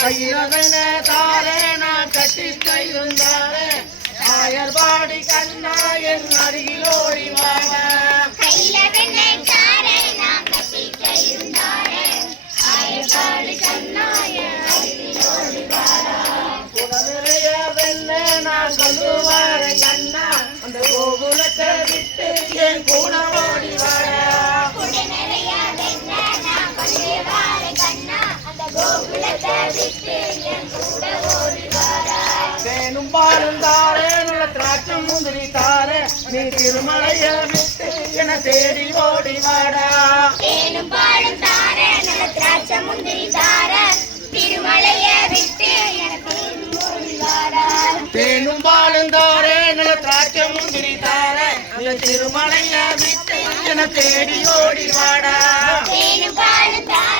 கையிலவன தாரே நான் கட்டி கையிருந்தாரே ஆயர் பாடி கண்ணா என் அருகிலோடி அந்த கோகுலத்தை விட்டு என் கூட தேனும் பாலும் தாரே நல்ல திராட்சை முந்திரி தாரே. நீ திருமலைய விட்டு என தேடி ஓடி வாடா. தேனும் பாலும் தாரே நல்ல திராட்சை முந்திரி தாரே. திருமலைய விட்டு ஓடி தேனும் பாலும் தாரே நல்ல திராட்சை முந்திரி தாரே. திருமலைய விட்டு என தேடி ஓடி வாடா. தேனும் பாலும் தாரே